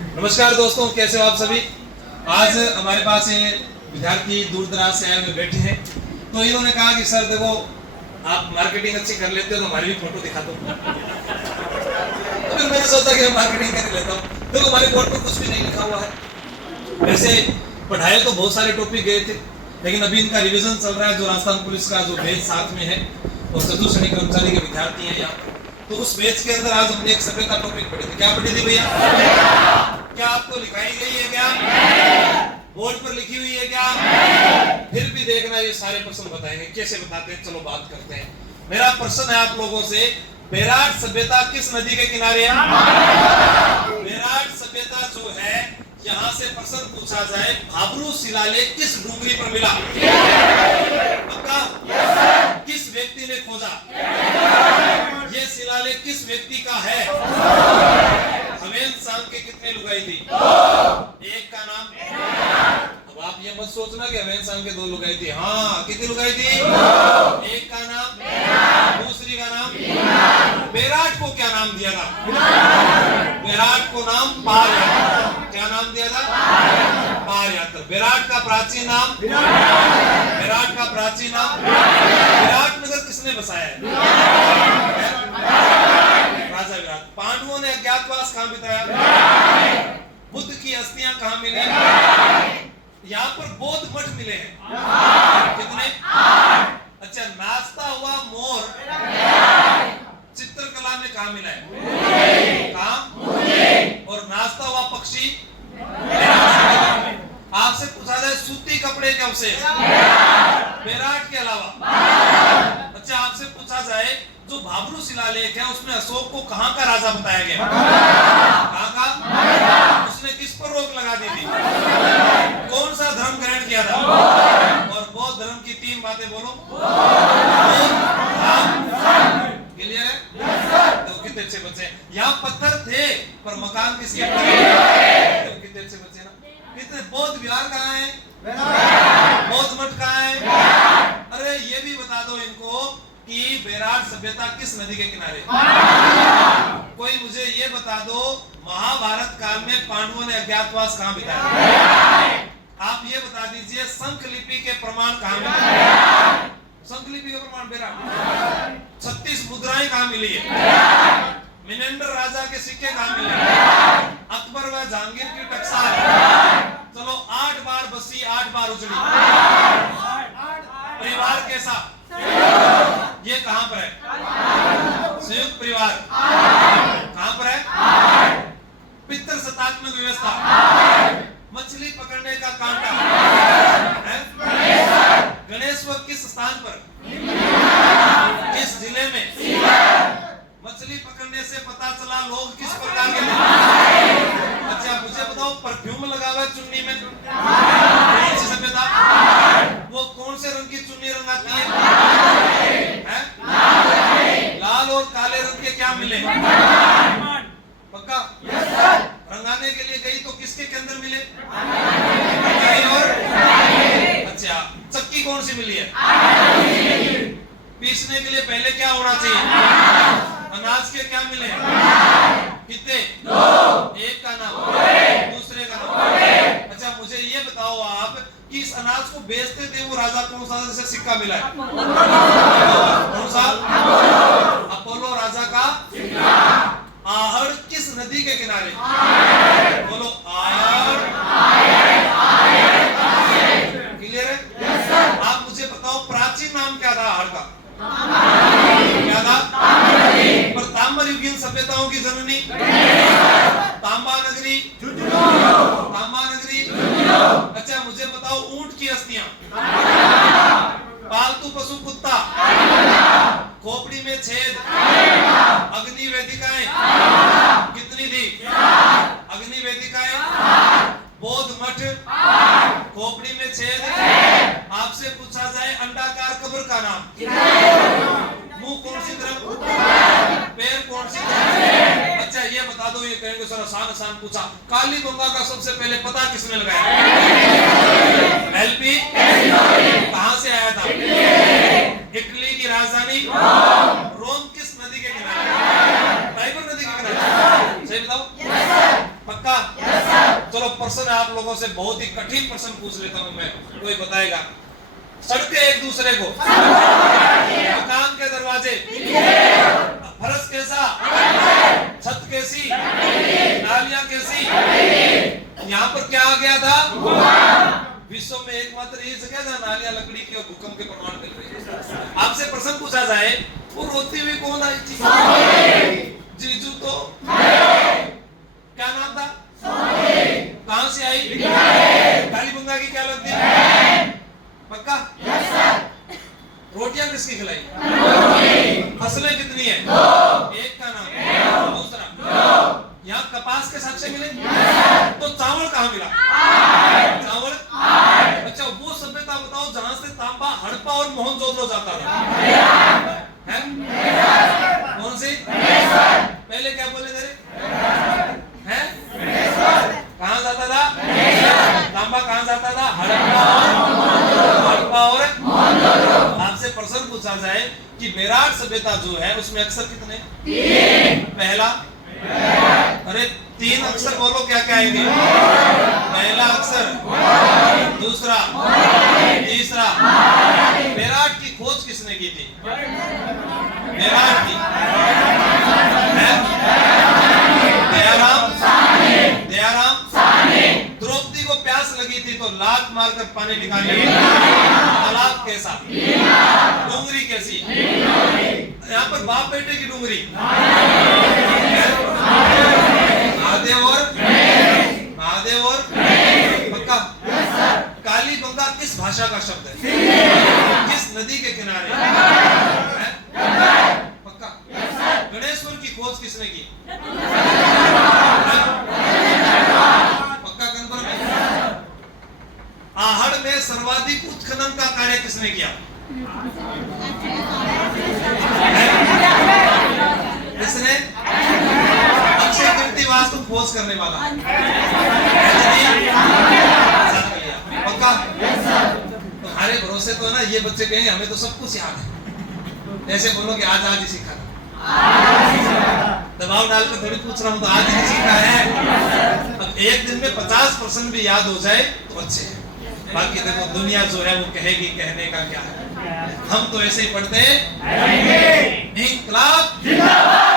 नमस्कार दोस्तों, कैसे हो आप सभी। आज हमारे पास ये विद्यार्थी दूर दराज से आए हुए बैठे हैं। तो इन्होंने कहा कि सर देखो, आप मार्केटिंग अच्छी कर लेते हो तो हमारी भी फोटो दिखा दो। तो फिर मैंने सोचा कि मैं मार्केटिंग कर लेता हूँ। देखो, हमारे बोर्ड पर कुछ भी नहीं लिखा हुआ है। वैसे पढ़ाए तो बहुत सारे टॉपिक गए थे, लेकिन अभी इनका रिवीजन चल रहा है। जो राजस्थान पुलिस का जो बैच साथ में है और चतुर्थ श्रेणी कर्मचारी के विद्यार्थी हैं यहाँ, तो उस बैच के अंदर आज हमने एक सभ्यता टॉपिक पढ़ी थी। क्या पढ़ी थी भैया? क्या आपको लिखाई गई है? क्या बोर्ड पर लिखी हुई है? क्या फिर भी देखना, ये सारे प्रश्न बताएंगे। कैसे बताते हैं, चलो बात करते हैं। मेरा प्रश्न है आप लोगों से, बेराट सभ्यता किस नदी के किनारे है? बेराट सभ्यता जो है, यहाँ से प्रश्न पूछा जाए, भाबरू शिलालेख किस डूंगरी पर मिला? पक्का? किस व्यक्ति ने खोजा? ये शिलालेख किस व्यक्ति का है? हवेन सांग के कितने लुगाई थी? एक का नाम। अब आप ये मत सोचना कि हवेन सांग के दो लुगाई थी। हाँ, कितनी लुगाई थी? एक का नाम, दूसरी का नाम। बेराट को क्या नाम दिया था? बेराट को नाम पारयात्र। क्या नाम दिया था? पारयात्र। बेराट का प्राचीन नाम? बेराट का प्राचीन नाम? विराट नगर किसने बसाया है? राजा विराट। पांडवों ने अज्ञातवास कहाँ बिताया? बुद्ध की अस्थियां कहाँ मिली? यहाँ पर बौद्ध मठ मिले हैं। कितने? अच्छा, नाचता हुआ मोर चित्रकला में कहाँ मिला है? कहाँ? और नाचता हुआ पक्षी? आपसे पूछा जाए सूती कपड़े के अवशेष बेराट के अलावा। अच्छा, आपसे पूछा जाए, जो भाबरू शिलालेख है उसमें अशोक को कहाँ का राजा बताया गया? कहाँ का? उसने किस पर रोक लगा दी थी? कौन सा धर्म ग्रहण किया था? और बौद्ध धर्म की 3 बातें बोलो। क्लियर है? तो कितने अच्छे बच्चे हैं। यहाँ पत्थर थे पर मकान किसके? तो कितने अच्छे बच्चे ना। कितने? बौद्ध विहार कहाँ है? बौद्ध मठ कहाँ है? अरे ये भी बता दो इनको कि बेराट सभ्यता किस नदी के किनारे? कोई मुझे ये बता दो, महाभारत काल में पांडवों ने अज्ञातवास कहाँ बिताया? आप ये बता दीजिए, शंख लिपि के प्रमाण कहाँ मिले? शंख लिपि का प्रमाण बेराट। 36 मुद्राएं कहाँ मिली है? मिनेंडर राजा के सिक्के कहाँ मिले? अकबर व जहांगीर की टकसाल। चलो, 8 बार बसी, 8 बार उजड़ी। परिवार कैसा? ये कहां पर है? संयुक्त परिवार। कहां पर है? पितृ सत्तात्मक व्यवस्था। मछली पकड़ने का कांटा है? गणेश्वर किस स्थान पर? किस जिले में? मछली पकड़ने से पता चला लोग किस प्रकार के हैं। अच्छा, मुझे बताओ, परफ्यूम लगा हुआ है चुन्नी में? कौन सी सभ्यता? वो कौन से रंग की चुन्नी रंगाती है? लाल और काले रंग के क्या मिले? पक्का? रंगाने के लिए गई तो किसके के अंदर मिले? और अच्छा, चक्की कौन सी मिली है? पीसने के लिए पहले क्या होना चाहिए? अनाज के क्या मिले? कितने? 1 का नाम, दूसरे का नाम। अच्छा, मुझे ये बताओ आप कि इस अनाज को बेचते थे वो राजा कौन सा, जिसे सिक्का मिला है? कौन सा? अपोलो राजा का। आहड़ किस नदी के किनारे? बोलो, आहड़। क्लियर है? आप मुझे बताओ, प्राचीन नाम क्या था आहड़ का? क्या था? पर ताम्र युगीन सभ्यताओं की जननी तांबा नगरी। तांबा नगरी। अच्छा, मुझे बताओ, ऊंट की अस्थियां, पालतू पशु कुत्ता, खोपड़ी में छेद, अग्नि वेदिकाएं कितनी थी? अग्नि वेदिकाएं, बौद्ध मठ, खोपड़ी में छेद। आपसे पूछा जाए, अंडाकार कब्र का नाम? मुंह कौन सी तरफ? पैर कौन सी तरफ? अच्छा, ये बता दो, ये कहेंगे सर आसान पूछा, काली गंगा का सबसे पहले पता किसने लगाया? एलपी। कहां से आया था? इटली की राजधानी रोम किस नदी के किनारे? टाइबर नदी के किनारे। सही बताओ? पक्का? चलो प्रश्न आप लोगों से बहुत ही कठिन प्रश्न पूछ लेता हूं मैं, कोई बताएगा? सड़कें एक दूसरे को, मकान के दरवाजे, फर्श कैसा, छत कैसी, नालियां कैसी, यहाँ पर क्या आ गया था? विश्व में एकमात्र ये जगह जहाँ नालियां लकड़ी की और भूकंप के प्रमाण मिल रहे हैं। आपसे प्रश्न पूछा जाए वो रोती हुई कौन आई थी? जीजू तो क्या नाम था? कहां से आई? काली बंगा की क्या लगती है? पक्का? रोटियां किसकी खिलाई? फसलें कितनी है? एक का नाम, दूसरा यहाँ कपास के साक्ष्य मिले, तो चावल कहाँ मिला? चावल। अच्छा वो सभ्यता बताओ जहां से तांबा हड़प्पा और मोहनजोदड़ो जाता था, है? कौन सी? पहले क्या बोले तेरे? हैं? कहाँ जाता था? तांबा कहाँ जाता था? हड़प्पा और आपसे प्रश्न पूछा जाए कि मेराट सभ्यता जो है उसमें अक्षर कितने? 3। पहला, अरे 3 अक्षर बोलो, क्या क्या आएंगे? पहला अक्षर, दूसरा, तीसरा। मेराट की खोज किसने की थी? मेराट की दयाराम। द्रौपदी को प्यास लगी थी तो लात मारकर पानी निकालने तालाब कैसा? डूंगरी कैसी? यहाँ पर बाप बेटे की डूंगरी, महादेव और पक्का। काली बंगा किस भाषा का शब्द है? किस नदी के किनारे? पक्का। गणेश्वर की खोज किसने की? पक्का कंफर्म है? आहड़ में सर्वाधिक उत्खनन का कार्य किसने किया? किसने? अक्षय कीर्ति वास्तु खोज करने वाला। पक्का? तुम्हारे भरोसे तो है ना, ये बच्चे कहेंगे हमें तो सब कुछ याद है। ऐसे बोलो कि आज ही सीखा था, दबाव डालकर थोड़ी पूछ रहा हूँ, तो आज ही सीखा है। अब एक दिन में 50% भी याद हो जाए तो अच्छे है। बाकी देखो दुनिया जो है वो कहेगी, कहने का क्या है, हम तो ऐसे ही पढ़ते हैं। इंकलाब जिंदाबाद।